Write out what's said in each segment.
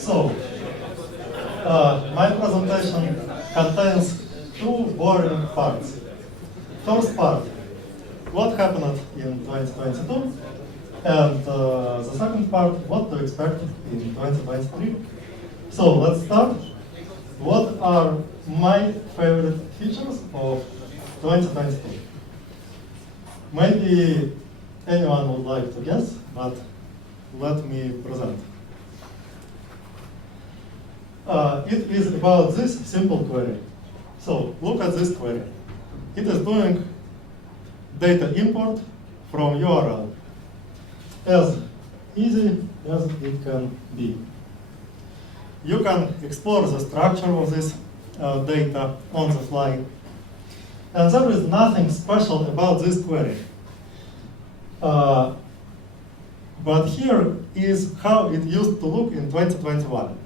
So, my presentation contains two boring parts. First part, what happened in 2022, and the second part, what to expect in 2023. So let's start. What are my favorite features of 2022? Maybe anyone would like to guess, but let me present. It is about this simple query. So look at this query. It is doing data import from URL as easy as it can be. You can explore the structure of this data on the fly. And there is nothing special about this query. But here is how it used to look in 2021.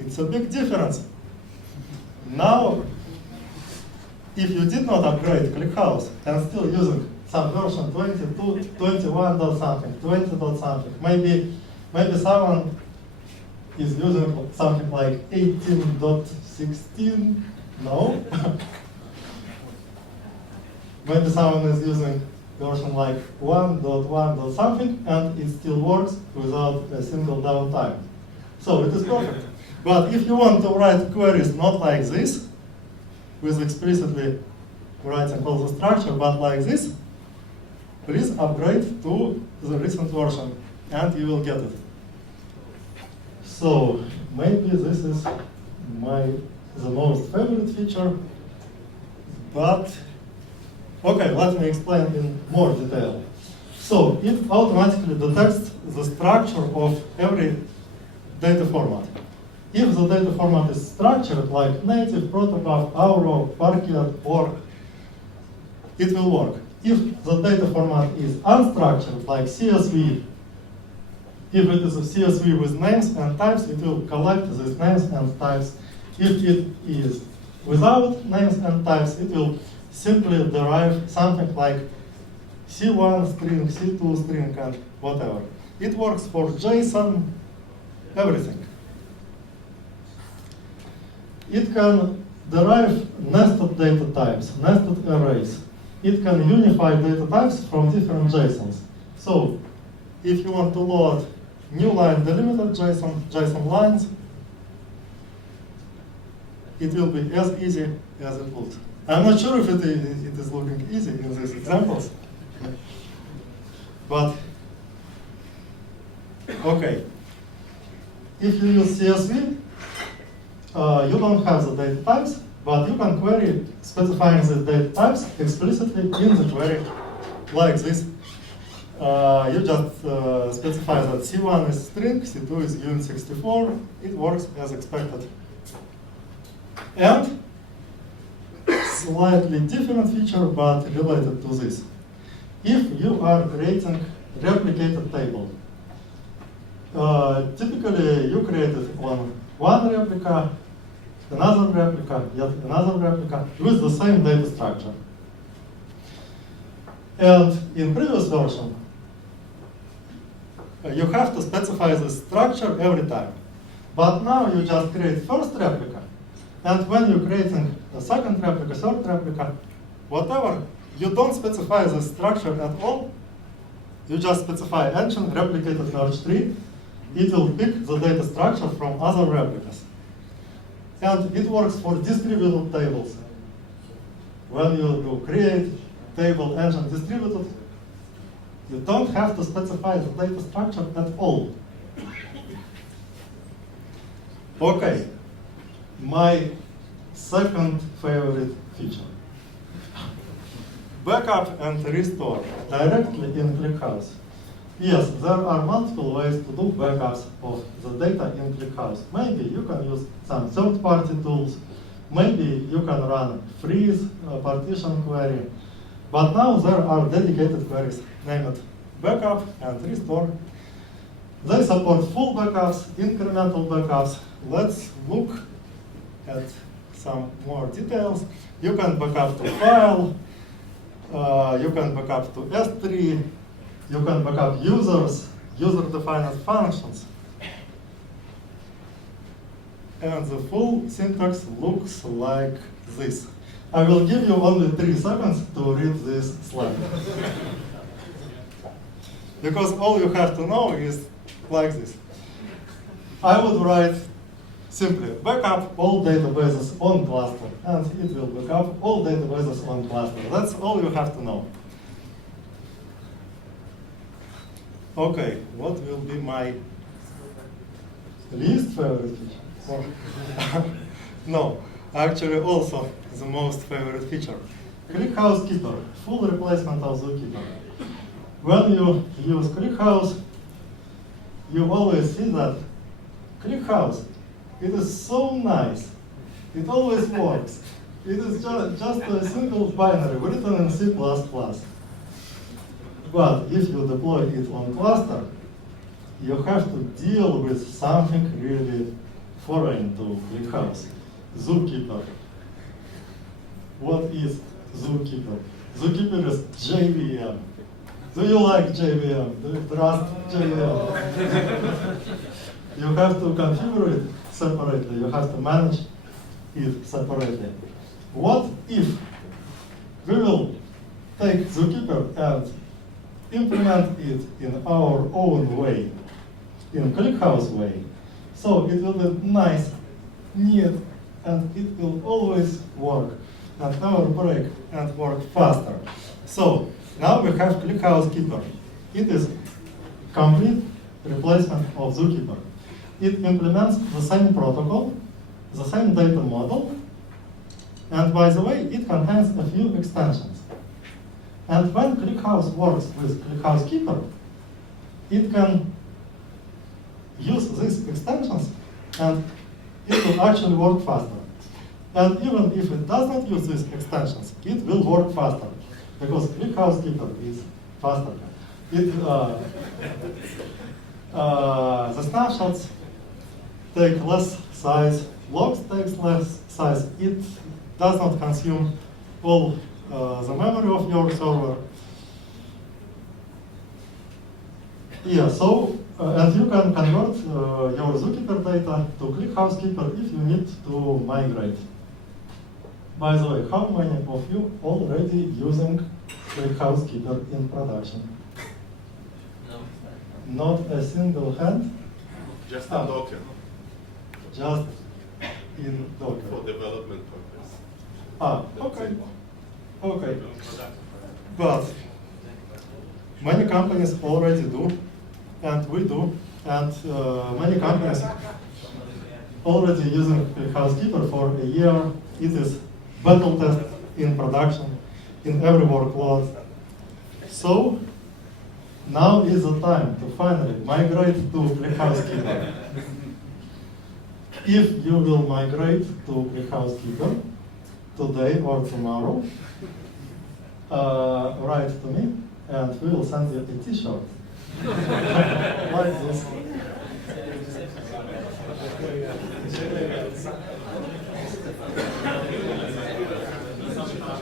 It's a big difference. Now, if you did not upgrade ClickHouse and still using some version 22, 21 dot something, 20 dot something, maybe someone is using something like 18.16, no? Maybe someone is using version like 1.1 something, and it still works without a single downtime. So it is perfect. But if you want to write queries not like this, with explicitly writing all the structure, but like this, please upgrade to the recent version, and you will get it. So maybe this is the most favorite feature, but okay, let me explain in more detail. So it automatically detects the structure of every data format. If the data format is structured like native, protobuf, Auro, Parquet, or it will work. If the data format is unstructured like CSV, if it is a CSV with names and types, it will collect these names and types. If it is without names and types, it will simply derive something like C1 string, C2 string, and whatever. It works for JSON, everything. It can derive nested data types, nested arrays. It can unify data types from different JSONs. So if you want to load new line delimited JSON lines, it will be as easy as it looks. I'm not sure if it is looking easy in these examples. But, okay. If you use CSV, you don't have the data types, but you can query specifying the data types explicitly in the query like this. You just specify that C1 is string, C2 is uint64. It works as expected. And slightly different feature, but related to this. If you are creating replicated table, typically you create it on one replica, another replica, yet another replica, with the same data structure. And in previous version, you have to specify the structure every time. But now you just create first replica, and when you're creating a second replica, third replica, whatever, you don't specify the structure at all. You just specify engine replicated merge tree. It will pick the data structure from other replicas. And it works for distributed tables. When you do create table engine distributed, you don't have to specify the data structure at all. Okay, my second favorite feature. Backup and restore directly in ClickHouse. Yes, there are multiple ways to do backups of the data in ClickHouse. Maybe you can use some third-party tools. Maybe you can run freeze partition query. But now there are dedicated queries named backup and restore. They support full backups, incremental backups. Let's look at some more details. You can backup to file. You can backup to S3. You can backup users, user-defined functions. and the full syntax looks like this. I will give you only 3 seconds to read this slide. Because all you have to know is like this. I would write simply, backup all databases on cluster, and it will backup all databases on cluster. That's all you have to know. Okay, what will be my least favorite feature? No, actually also the most favorite feature. ClickHouse Keeper, full replacement of Zookeeper. When you use ClickHouse, you always see that ClickHouse, it is so nice. It always works. It is just a single binary written in C++. But if you deploy it on cluster, you have to deal with something really foreign to ClickHouse. Zookeeper. What is Zookeeper? Zookeeper is JVM. Do you like JVM? Do you trust JVM? You have to configure it separately. You have to manage it separately. What if we will take Zookeeper and implement it in our own way, in ClickHouse way? So it will be nice, neat, and it will always work and never break and work faster. So now we have ClickHouse Keeper. It is complete replacement of Zookeeper. It implements the same protocol, the same data model, and by the way, it contains a few extensions. And when ClickHouse works with ClickHouse Keeper, it can use these extensions and it will actually work faster. And even if it does not use these extensions, it will work faster because ClickHouse Keeper is faster. The snapshots take less size, logs takes less size. It does not consume all the memory of your server. Yeah, so, and you can convert your Zookeeper data to ClickHouse Keeper if you need to migrate. By the way, how many of you already using ClickHouse Keeper in production? No. Not a single hand? Just in Docker. Just in Docker. For development purpose. Okay. Okay. But many companies already do, and we do, and many companies already using ClickHouse Keeper for a year. It is battle test in production, in every workload. So now is the time to finally migrate to ClickHouse Keeper. If you will migrate to ClickHouse Keeper today or tomorrow, write to me and we will send you a t-shirt. Like this.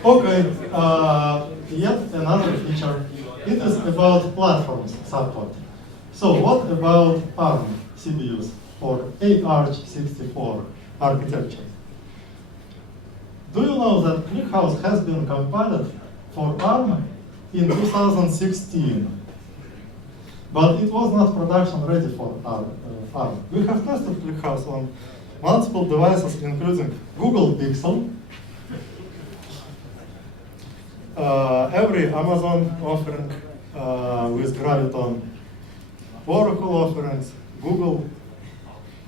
Okay, yet another feature. It is about platforms support. So what about ARM CPUs for ARch64 architecture? Do you know that ClickHouse has been compiled for ARM in 2016? But it was not production ready for ARM. We have tested ClickHouse on multiple devices, including Google Pixel, every Amazon offering with Graviton, Oracle offerings, Google,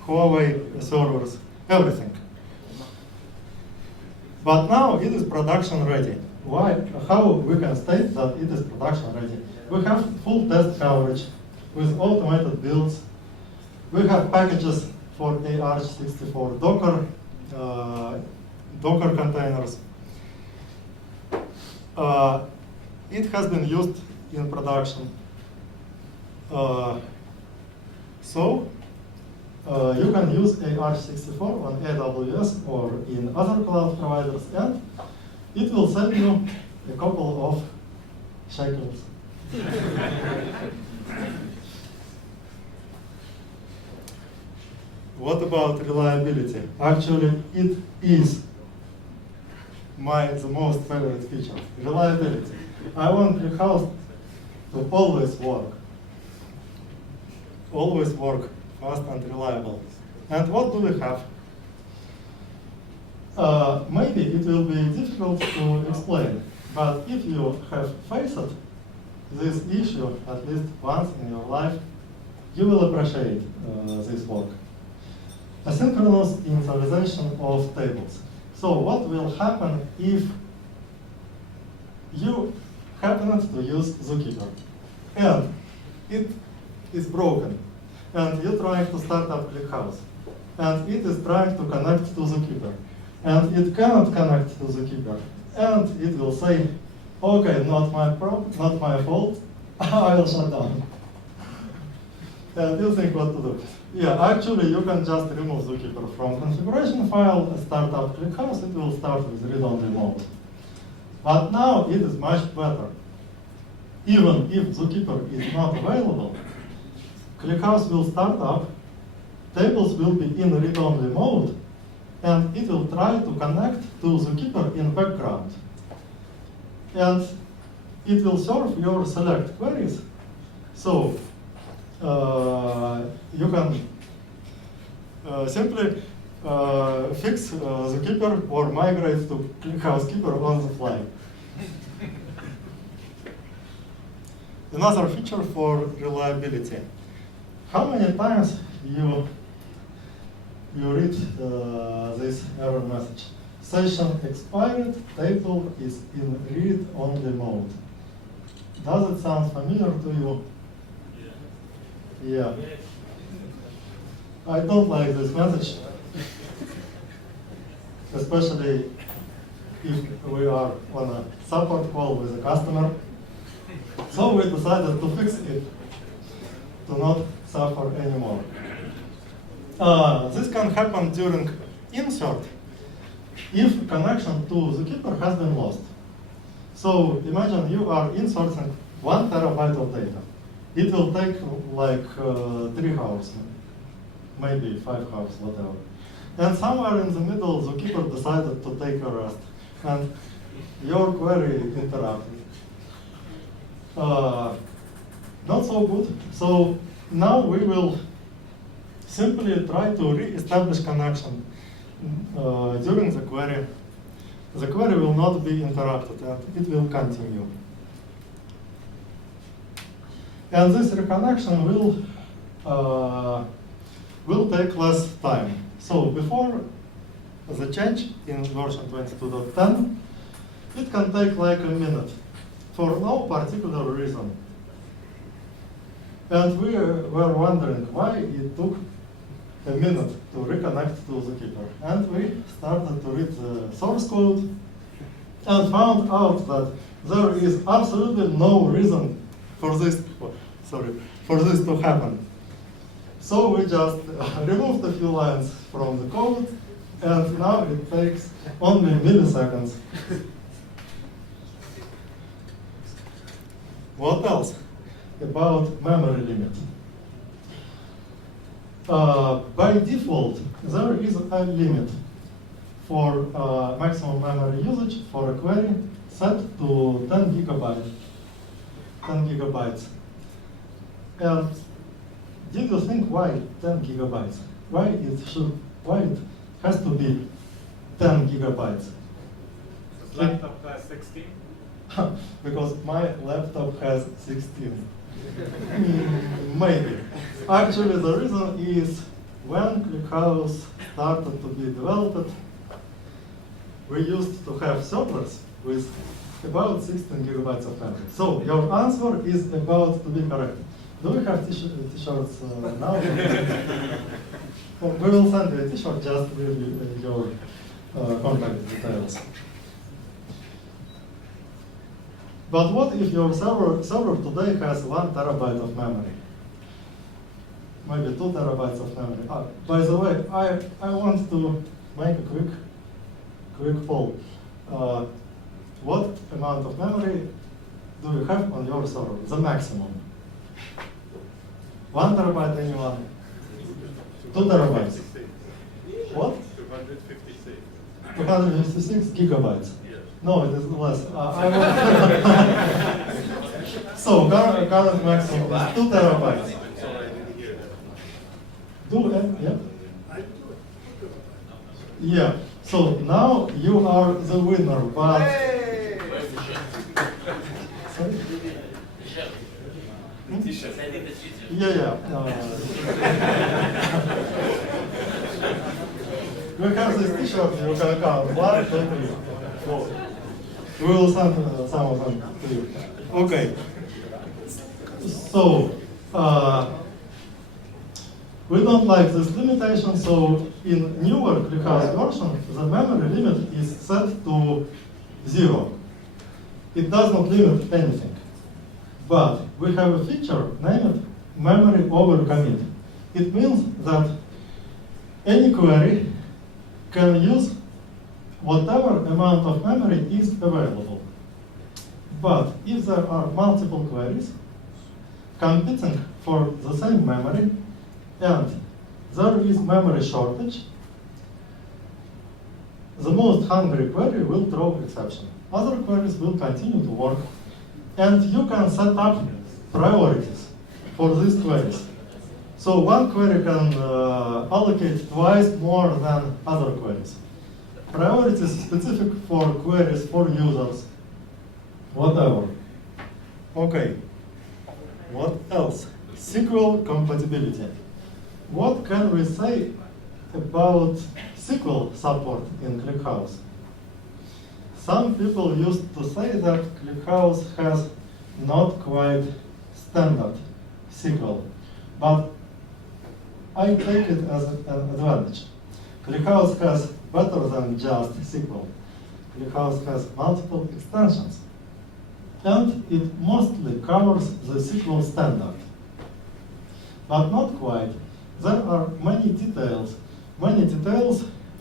Huawei servers, everything. But now it is production ready. Why? How we can state that it is production ready? We have full test coverage with automated builds. We have packages for ARch64 Docker containers. It has been used in production. So you can use ARch64 on AWS or in other cloud providers, and it will save you a couple of shekels. What about reliability? Actually, it is the most favorite feature. Reliability. I want ClickHouse to always work. Always work fast and reliable. And what do we have? Maybe it will be difficult to explain, but if you have faced this issue at least once in your life, you will appreciate this work. Asynchronous initialization of tables. So what will happen if you happen to use Zookeeper and it is broken and you try to start up ClickHouse and it is trying to connect to Zookeeper and it cannot connect to Zookeeper and it will say, okay, not my fault, I will shut down. And you think what to do. Yeah, actually you can just remove Zookeeper from configuration file, start up ClickHouse, it will start with read-only mode. But now it is much better. Even if Zookeeper is not available, ClickHouse will start up, tables will be in read-only mode, and it will try to connect to Zookeeper in background. And it will serve your select queries. So you can simply fix Zookeeper or migrate to ClickHouse Keeper on the fly. Another feature for reliability. How many times you read this error message? Session expired, table is in read-only mode. Does it sound familiar to you? Yeah. I don't like this message, especially if we are on a support call with a customer. So we decided to fix it, to not suffer anymore. This can happen during insert if connection to Zookeeper has been lost. So imagine you are inserting 1 terabyte of data. It will take like 3 hours, maybe 5 hours, whatever. And somewhere in the middle, Zookeeper decided to take a rest, and your query interrupted. Not so good. So now we will simply try to re-establish connection during the query. The query will not be interrupted, and it will continue. And this reconnection will take less time. So before the change in version 22.10, it can take like a minute for no particular reason. And we were wondering why it took a minute to reconnect to Zookeeper. And we started to read the source code and found out that there is absolutely no reason for this to happen. So we just removed a few lines from the code, and now it takes only milliseconds. What else about memory limit? By default, there is a limit for maximum memory usage for a query set to 10 gigabytes. And did you think why 10 gigabytes? Why it has to be 10 gigabytes? The laptop has 16? Because my laptop has 16. Maybe. Actually, the reason is when ClickHouse started to be developed, we used to have servers with about 16 gigabytes of memory. So your answer is about to be correct. Do we have t-shirts now? We will send you a t-shirt just with your contact details. But what if your server today has 1 terabyte of memory? Maybe 2 terabytes of memory. By the way, I want to make a quick poll. What amount of memory do you have on your server? The maximum. 1 terabyte, anyone? 2 terabytes. What? 256. 256 gigabytes. Yes. No, it is less. So current maximum is 2 terabytes. Sorry, I didn't hear that. Yeah. Yeah. So now you are the winner, but sorry? Hmm? Yeah. We have this T-shirt. You can count 1, 2, 3, 4. We will send some of them to you. Okay. So we don't like this limitation. So in newer ClickHouse version, the memory limit is set to 0. It does not limit anything. But we have a feature named memory over commit. It means that any query can use whatever amount of memory is available. But if there are multiple queries competing for the same memory and there is memory shortage, the most hungry query will throw exception. Other queries will continue to work. And you can set up priorities for these queries. So one query can allocate twice more than other queries. Priorities specific for queries, for users, whatever. Okay, what else? SQL compatibility. What can we say about SQL support in ClickHouse? Some people used to say that ClickHouse has not quite standard SQL, but I take it as an advantage. ClickHouse has better than just SQL. ClickHouse has multiple extensions, and it mostly covers the SQL standard. But not quite. There are many details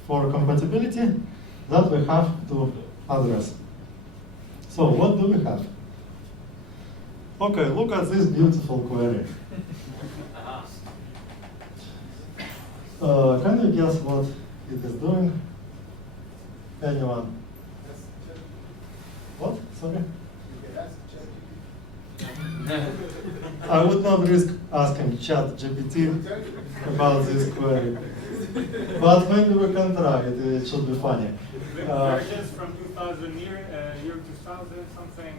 for compatibility that we have to address. So what do we have? Okay, look at this beautiful query. Can you guess what it is doing? Anyone? What? Sorry? I would not risk asking ChatGPT about this query. But maybe we can try it, it should be funny. Versions from 2000 year 2000 something.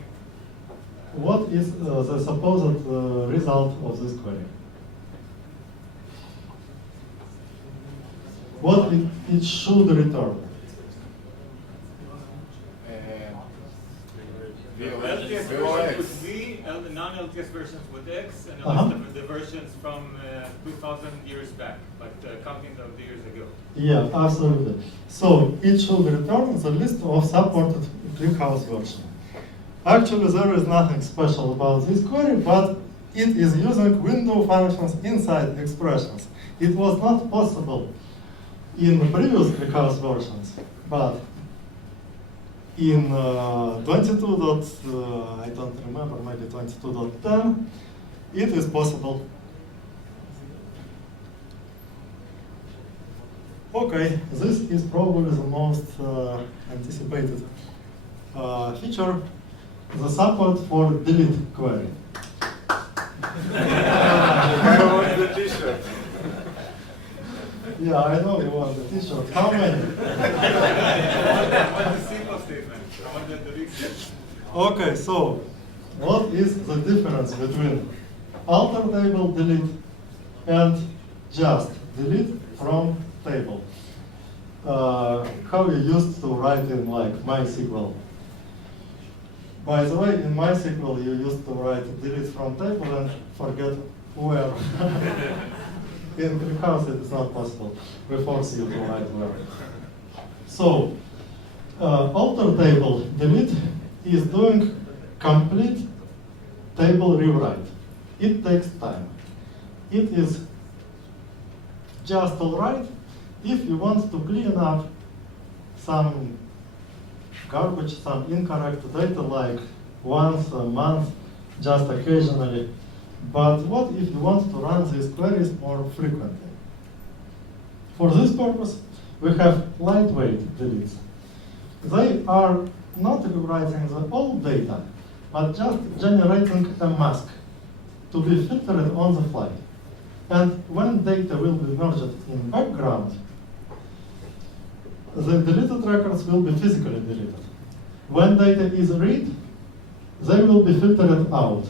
What is the supposed result of this query? What it should return? LTS versions with V, non-LTS versions with X, and a list of the versions from 2000 years back, like counting of the years ago. Yeah, absolutely. So it should return the list of supported ClickHouse version. Actually, there is nothing special about this query, but it is using window functions inside expressions. It was not possible in previous ClickHouse versions, but in 22. I don't remember, maybe 22.10, it is possible. Okay, this is probably the most anticipated feature, the support for delete query. I want the t-shirt. Yeah, I know you want the t-shirt. How many? Okay, so what is the difference between alter table delete and just delete from table? How you used to write in like MySQL. By the way, in MySQL you used to write delete from table and forget where. In ClickHouse it is not possible. We force you to write where. So, alter table delete is doing complete table rewrite. It takes time. It is just all right if you want to clean up some garbage, some incorrect data, like once a month, just occasionally. But what if you want to run these queries more frequently? For this purpose, we have lightweight deletes. They are not rewriting the old data, but just generating a mask to be filtered on the fly. And when data will be merged in background, the deleted records will be physically deleted. When data is read, they will be filtered out.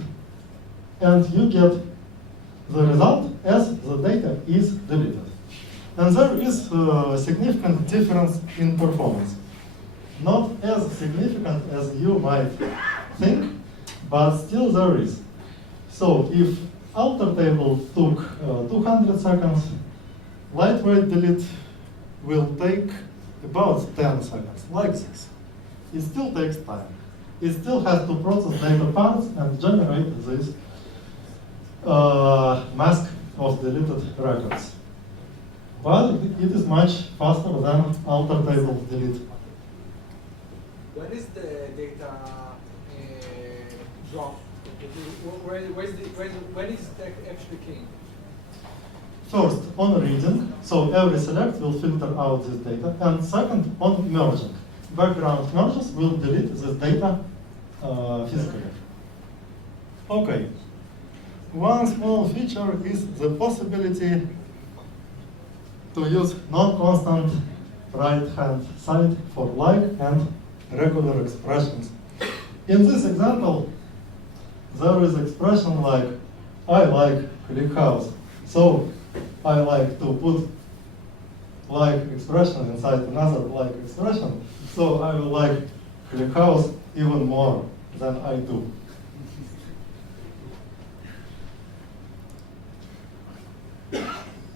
And you get the result as the data is deleted. And there is a significant difference in performance. Not as significant as you might think, but still there is. So if alter table took 200 seconds, lightweight delete will take about 10 seconds, like this. It still takes time. It still has to process data parts and generate this mask of deleted records. But it is much faster than alter table delete. When is the data drop? When is it actually came? First, on reading, so every select will filter out this data, and second, on merging. Background merges will delete this data physically. Okay. One small feature is the possibility to use non-constant right-hand side for like and regular expressions. In this example, there is expression like, I like ClickHouse. So I like to put like expression inside another like expression. So I will like ClickHouse even more than I do.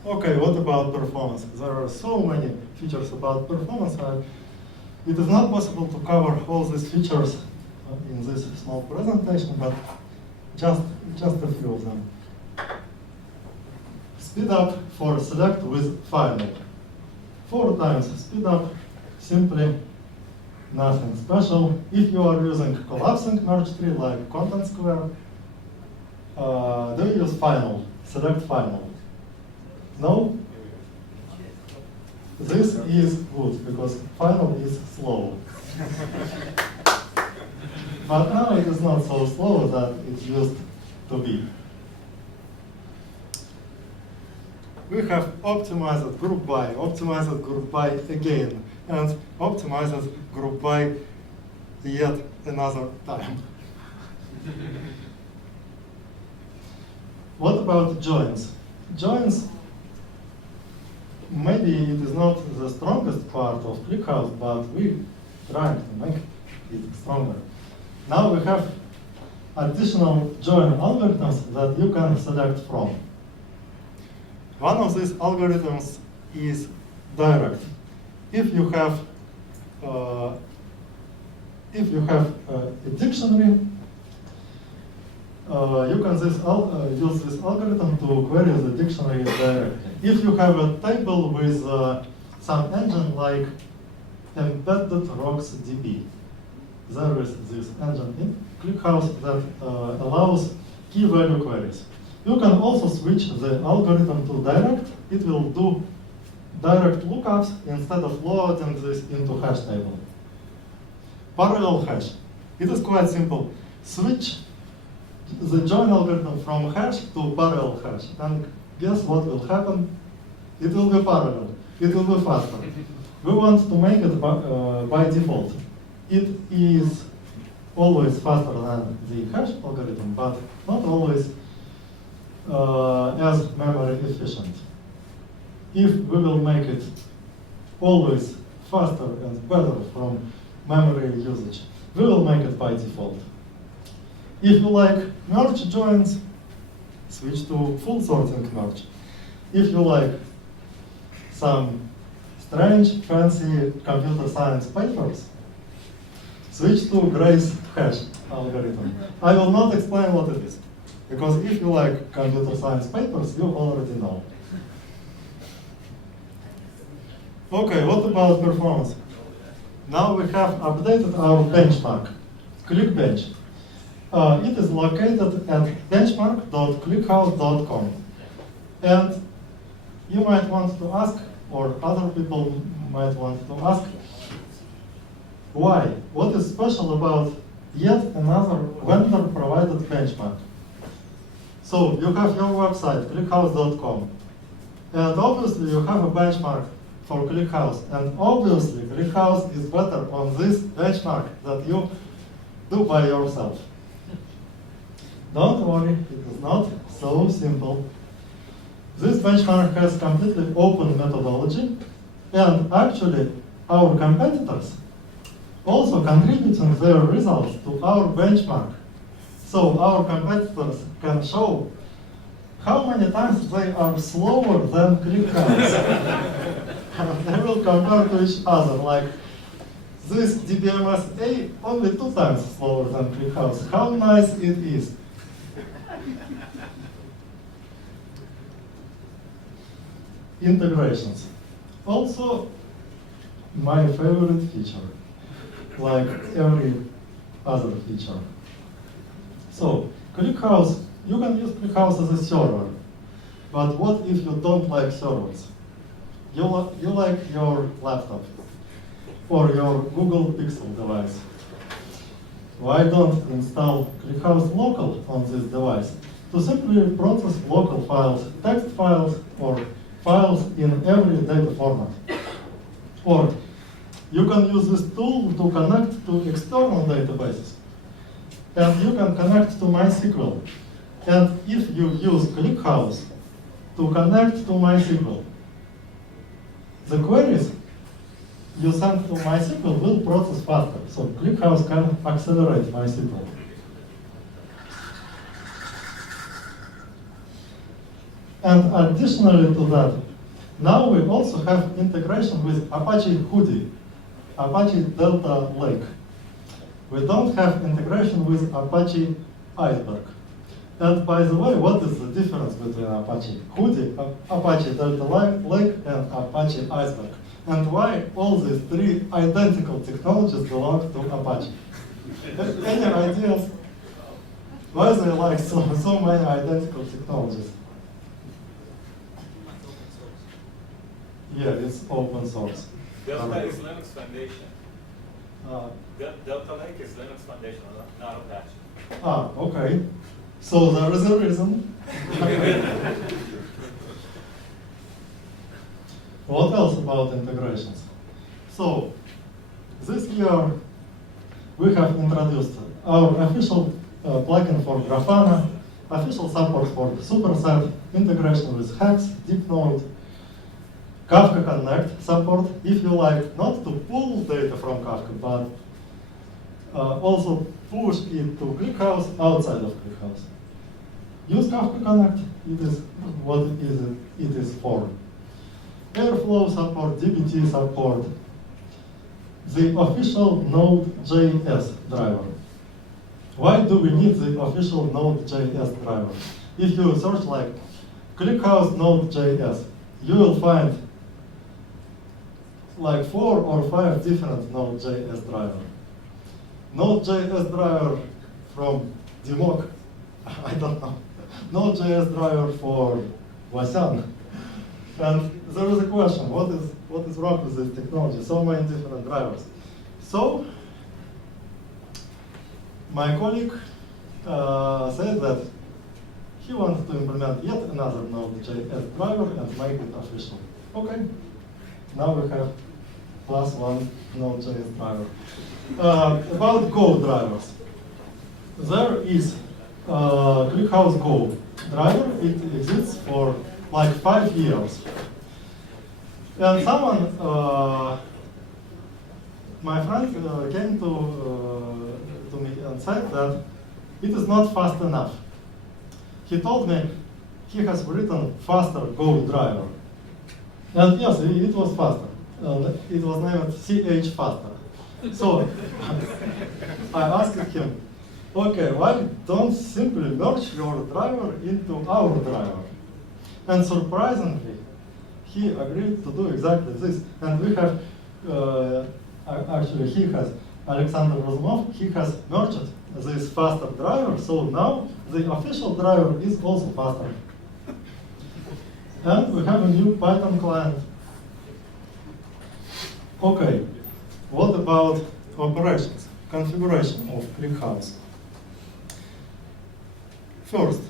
Okay, what about performance? There are so many features about performance. It is not possible to cover all these features in this small presentation, but just a few of them. Speed up for select with final. 4 times speed up, simply nothing special. If you are using collapsing merge tree like content square, do you use final, select final? No? This is good because final is slow. But now it is not so slow that it used to be. We have optimized group by again, and optimized group by yet another time. What about joins? Joins, maybe it is not the strongest part of ClickHouse, but we try to make it stronger. Now we have additional join algorithms that you can select from. One of these algorithms is direct. If you have a dictionary, you can use this algorithm to query the dictionary directly. If you have a table with some engine like embedded rocks DB, there is this engine in ClickHouse that allows key value queries. You can also switch the algorithm to direct. It will do direct lookups instead of loading this into hash table. Parallel hash. It is quite simple. Switch the join algorithm from hash to parallel hash. And guess what will happen? It will be parallel. It will be faster. We want to make it by default. It is always faster than the hash algorithm, but not always as memory efficient. If we will make it always faster and better from memory usage, we will make it by default. If you like merge joins, switch to full sorting merge. If you like some strange, fancy computer science papers, switch to Grace hash algorithm. I will not explain what it is, because if you like computer science papers, you already know. Okay, what about performance? Now we have updated our benchmark, ClickBench. It is located at benchmark.clickhouse.com. And you might want to ask, or other people might want to ask, why? What is special about yet another vendor-provided benchmark? So you have your website, clickhouse.com, and obviously you have a benchmark for ClickHouse, and obviously ClickHouse is better on this benchmark that you do by yourself. Don't worry, it is not so simple. This benchmark has completely open methodology, and actually our competitors also contributing their results to our benchmark. So our competitors can show how many times they are slower than ClickHouse. And they will compare to each other, like this DBMS A only 2 times slower than ClickHouse. How nice it is. Integrations. Also, my favorite feature, like every other feature. So, ClickHouse, you can use ClickHouse as a server, but what if you don't like servers? You like your laptop or your Google Pixel device. Why don't install ClickHouse local on this device to simply process local files, text files, or files in every data format? Or you can use this tool to connect to external databases. And you can connect to MySQL. And if you use ClickHouse to connect to MySQL, the queries you send to MySQL will process faster. So ClickHouse can accelerate MySQL. And additionally to that, now we also have integration with Apache Hudi, Apache Delta Lake. We don't have integration with Apache Iceberg. And by the way, what is the difference between Apache Hudi, Apache Delta Lake, and Apache Iceberg? And why all these 3 identical technologies belong to Apache? Any ideas? Why they like so many identical technologies? Yeah, it's open source. Delta is Linux Foundation. Delta Lake is Linux Foundation, not Apache. Okay. So there is a reason. What else about integrations? So this year we have introduced our official plugin for Grafana, official support for Superset, integration with Hex, DeepNode, Kafka Connect support, if you like, not to pull data from Kafka, but also push it to ClickHouse outside of ClickHouse. Use Kafka Connect, it is what it is for. Airflow support, DBT support, the official Node.js driver. Why do we need the official Node.js driver? If you search like ClickHouse Node.js, you will find like 4 or 5 different Node.js drivers. Node.js driver from Dimok, I don't know. Node.js driver for Wasyan. And there is a question, what is wrong with this technology? So many different drivers. So, my colleague said that he wants to implement yet another Node.js driver and make it official. Okay, now we have +1 Node.js driver. About Go drivers. There is ClickHouse Go driver. It exists for like 5 years. And someone, my friend came to me and said that it is not fast enough. He told me he has written faster Go driver. And yes, it was faster. It was named CH faster. So I asked him, okay, why don't simply merge your driver into our driver? And surprisingly, he agreed to do exactly this. And we have, actually he has, Alexander Rozumov, he has merged this faster driver, so now the official driver is also faster. And we have a new Python client Okay, what about operations, configuration of ClickHouse? First,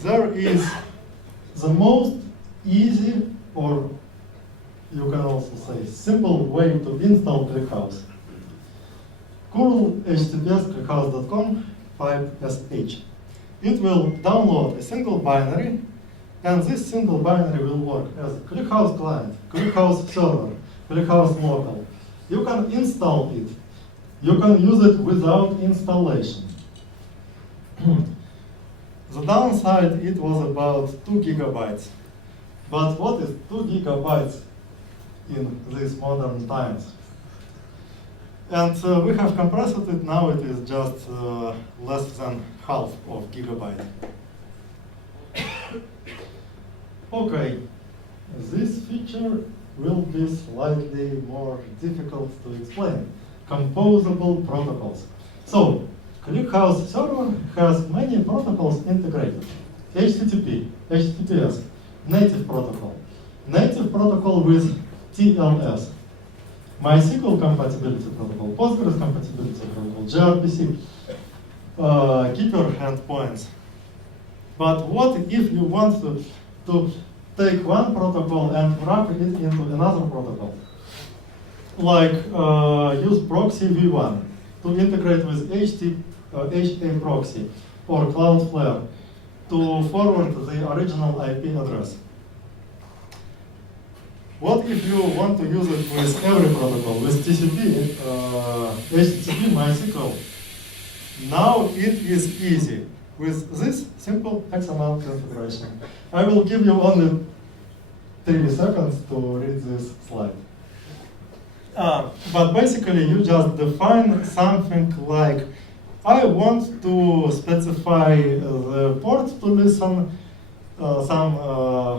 there is the most easy, or you can also say simple way to install ClickHouse. curl https clickhouse.com pipe.sh. It will download a single binary, and this single binary will work as a ClickHouse client, ClickHouse server, ClickHouse local. You can install it. You can use it without installation. The downside, it was about 2 gigabytes. But what is 2 gigabytes in these modern times? And we have compressed it. Now it is just less than half of gigabyte. Okay, this feature will be slightly more difficult to explain. Composable protocols. So, ClickHouse server has many protocols integrated. HTTP, HTTPS, native protocol with TLS, MySQL compatibility protocol, Postgres compatibility protocol, gRPC, keeper endpoints. But what if you want to take one protocol and wrap it into another protocol? Like use proxy v1 to integrate with HA proxy or Cloudflare to forward the original IP address. What if you want to use it with every protocol, with TCP, HTTP, MySQL? Now it is easy with this simple XML configuration. I will give you only 30 seconds to read this slide. But basically, you just define something like, I want to specify the port to listen, some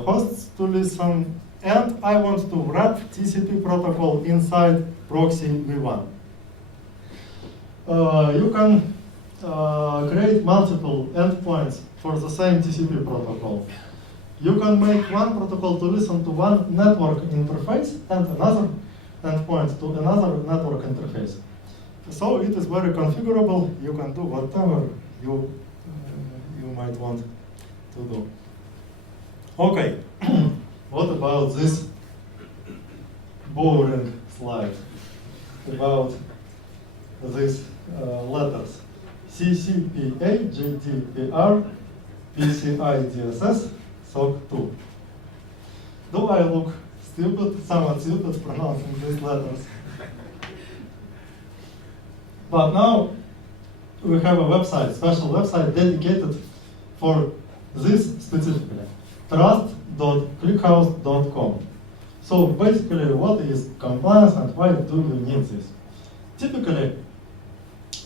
hosts to listen, and I want to wrap TCP protocol inside proxy v1. You can create multiple endpoints for the same TCP protocol. You can make one protocol to listen to one network interface and another endpoint to another network interface. So it is very configurable. You can do whatever you might want to do. Okay, what about this boring slide about these letters? CCPA, GDPR, PCI DSS, SOC 2. Do I look stupid, somewhat stupid pronouncing these letters? But now we have a website, special website dedicated for this specifically, trust.clickhouse.com. So basically, what is compliance and why do you need this? Typically,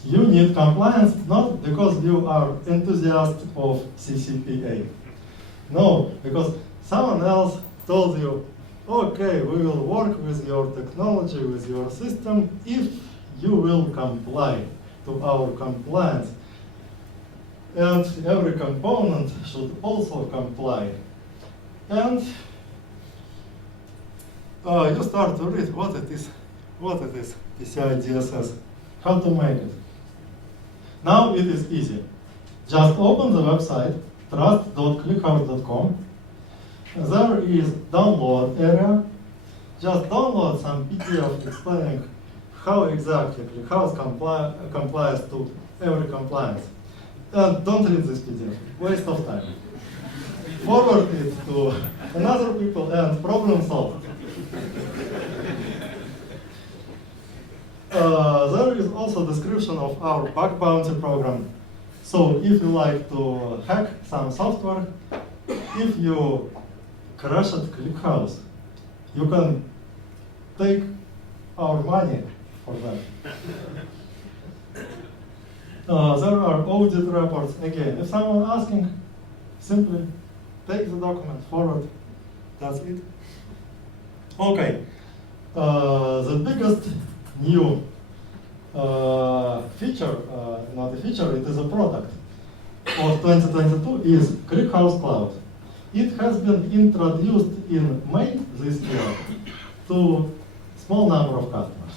you need compliance not because you are enthusiast of CCPA. No, because someone else told you, okay, we will work with your technology, with your system, if you will comply to our compliance. And every component should also comply. And you start to read what it is PCI DSS, how to make it. Now it is easy. Just open the website, trust.clickhouse.com. There is download area. Just download some PDF explaining how exactly ClickHouse complies to every compliance. And don't read this PDF, waste of time. Forward it to another people and problem solved. There is also a description of our bug bounty program. So if you like to hack some software, if you crash at ClickHouse, you can take our money for that. There are audit reports. Again, if someone asking, simply take the document forward. That's it. Okay. The biggest new feature, not a feature, it is a product of 2022 is ClickHouse Cloud. It has been introduced in May this year to small number of customers.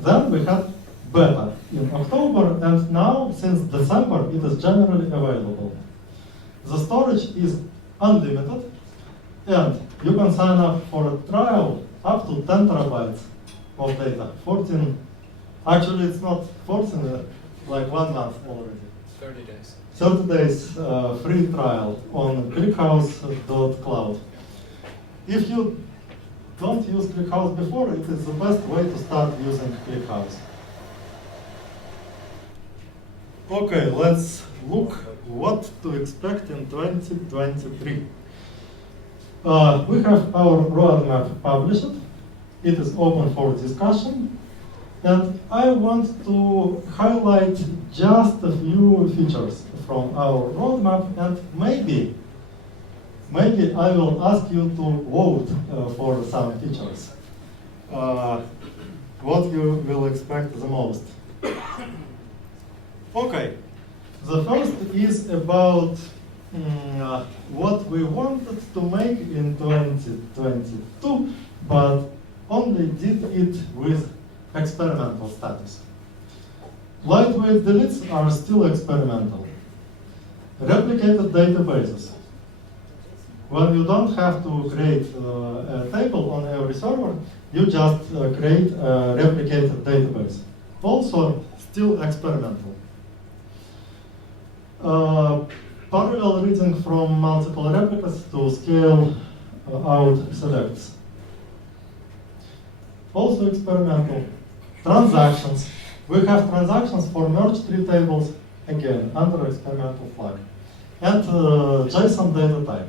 Then we had beta in October, and now, since December, it is generally available. The storage is unlimited, and you can sign up for a trial up to 10 terabytes of data. 14, actually it's not 14, like 1 month already. 30 days. 30 days free trial on ClickHouse.cloud. If you don't use ClickHouse before, it is the best way to start using ClickHouse. Okay, let's look what to expect in 2023. We have our roadmap published. It is open for discussion. And I want to highlight just a few features from our roadmap, and maybe I will ask you to vote for some features. What you will expect the most. Okay, the first is about what we wanted to make in 2022, but only did it with experimental status. Lightweight deletes are still experimental. Replicated databases. When you don't have to create a table on every server, you just create a replicated database. Also, still experimental. Parallel reading from multiple replicas to scale out selects. Also experimental. Transactions. We have transactions for merge tree tables, again, under experimental flag. And JSON data type.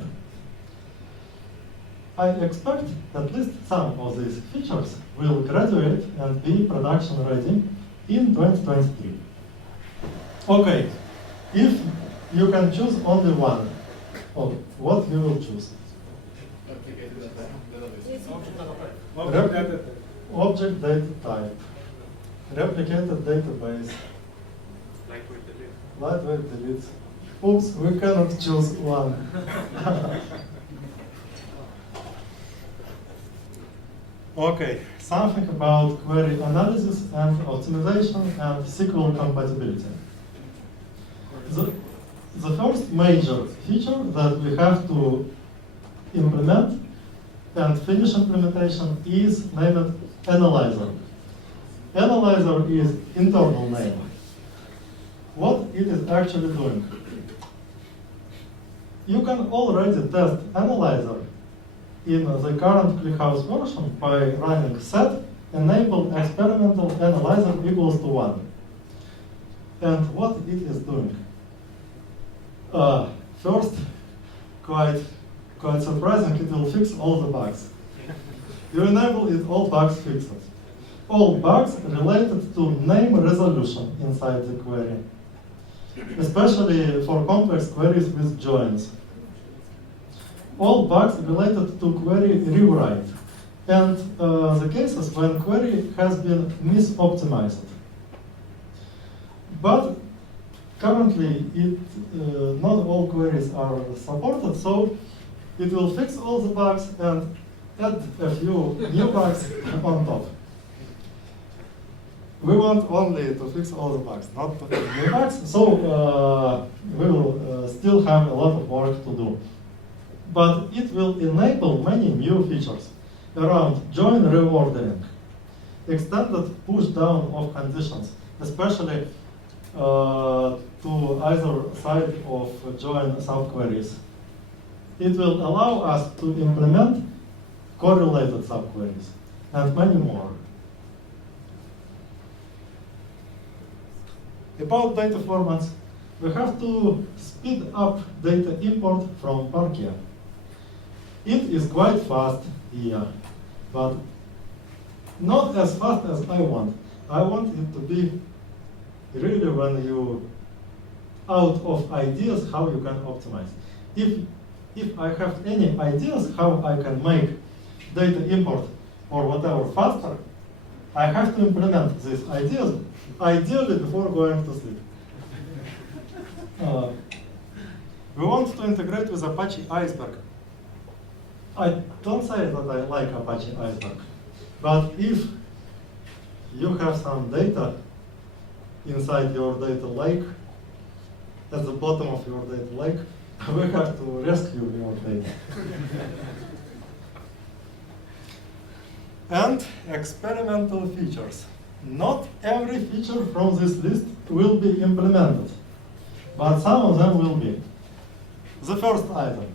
I expect at least some of these features will graduate and be production ready in 2023. Okay, if you can choose only one, what you will choose? Object data type. Replicated database. Lightweight deletes. Oops, we cannot choose one. Okay, something about query analysis and optimization and SQL compatibility. The first major feature that we have to implement and finish implementation is named Analyzer. Analyzer is internal name. What it is actually doing? You can already test Analyzer in the current ClickHouse version by running set enable experimental analyzer equals to 1. And what it is doing? First, quite surprising, it will fix all the bugs. You enable it, all bugs fixed. All bugs related to name resolution inside the query, especially for complex queries with joins. All bugs related to query rewrite, and the cases when query has been misoptimized. But currently, not all queries are supported, so it will fix all the bugs and add a few new bugs on top. We want only to fix all the bugs, not to add new bugs, so we will still have a lot of work to do. But it will enable many new features around join reordering, extended push down of conditions, especially to either side of join subqueries. It will allow us to implement correlated subqueries and many more. About data formats, we have to speed up data import from Parquet. It is quite fast here, but not as fast as I want. I want it to be really when you out of ideas how you can optimize. If I have any ideas how I can make data import or whatever faster, I have to implement these ideas ideally before going to sleep. We want to integrate with Apache Iceberg. I don't say that I like Apache Iceberg. But if you have some data inside your data lake, at the bottom of your data lake, we have to rescue your data. And experimental features. Not every feature from this list will be implemented, but some of them will be. The first item,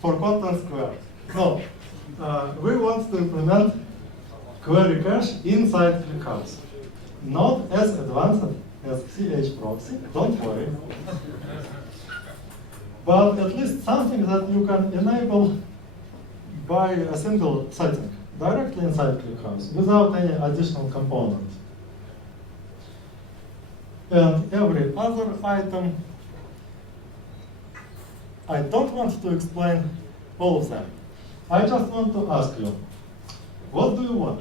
for content square. No, we want to implement query cache inside ClickHouse. Not as advanced as CH proxy, don't worry. But at least something that you can enable by a single setting, directly inside ClickHouse, without any additional component. And every other item, I don't want to explain all of them. I just want to ask you, what do you want?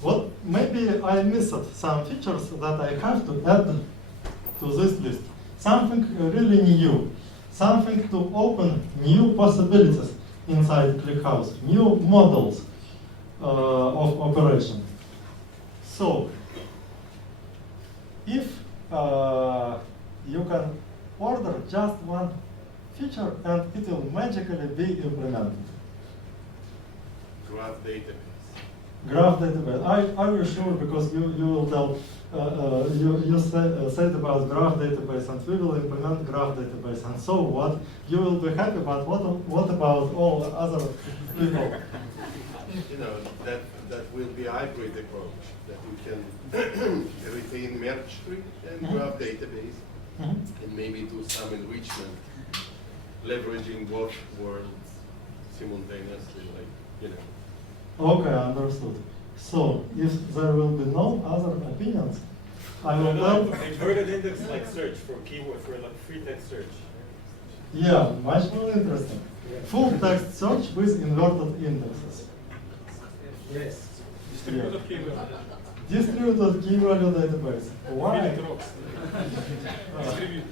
What, maybe I missed some features that I have to add to this list. Something really new. Something to open new possibilities inside ClickHouse, new models of operation. So, if you can order just one feature and it will magically be implemented. Graph database. Graph database. Are you sure? Because you will tell, you said about graph database and we will implement graph database and so what? You will be happy, but what about all other people? You know, that will be a hybrid approach, that you can retain merge tree and graph database, and maybe do some enrichment, leveraging both worlds simultaneously, like, you know. Okay, understood. So, if there will be no other opinions, I will tell. Inverted index like search for keyword, for like free text search. Yeah, much more interesting. Full text search with inverted indexes. Yes. Distributed key value. Distributed key value database. Why? Distributed.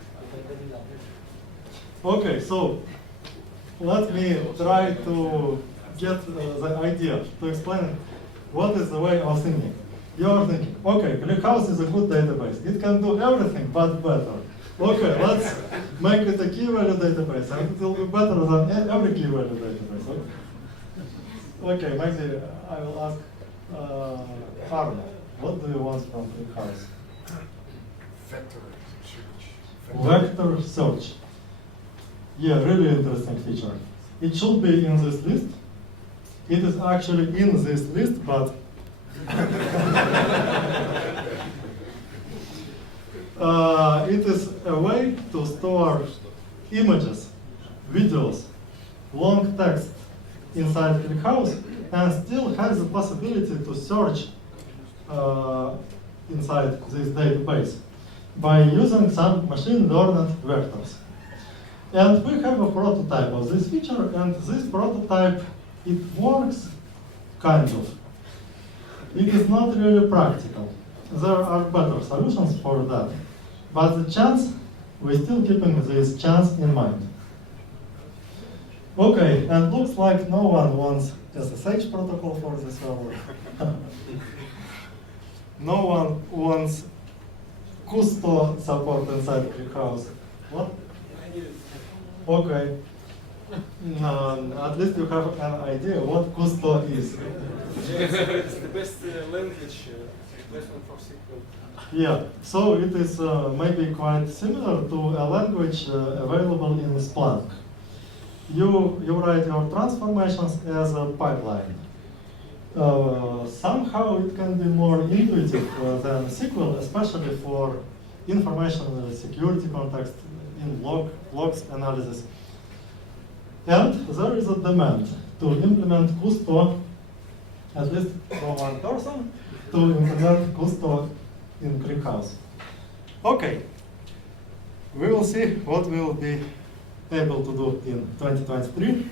Okay, so let me try to get the idea, to explain what is the way of thinking. You are thinking, okay, ClickHouse is a good database. It can do everything but better. Okay, let's make it a key value database, and it will be better than every key value database. Okay, maybe I will ask Arno, what do you want from ClickHouse? Vector search. Vector search. Yeah, really interesting feature. It should be in this list. It is actually in this list, but it is a way to store images, videos, long text inside ClickHouse and still have the possibility to search inside this database by using some machine learned vectors. And we have a prototype of this feature, and this prototype, it works, kind of. It is not really practical. There are better solutions for that. But the chance, we're still keeping this chance in mind. Okay, and looks like no one wants SSH protocol for the server. No one wants Custo support inside ClickHouse. What? Okay. At least you have an idea what Custo is. It's the best language replacement for SQL. Yeah, so it is maybe quite similar to a language available in Splunk. You write your transformations as a pipeline. Somehow it can be more intuitive than SQL, especially for information security context in logs analysis. And there is a demand to implement Custo, at least from one person, to implement Custo in ClickHouse. Okay, we will see what we will be able to do in 2023.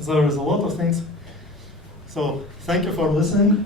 There is a lot of things. So thank you for listening.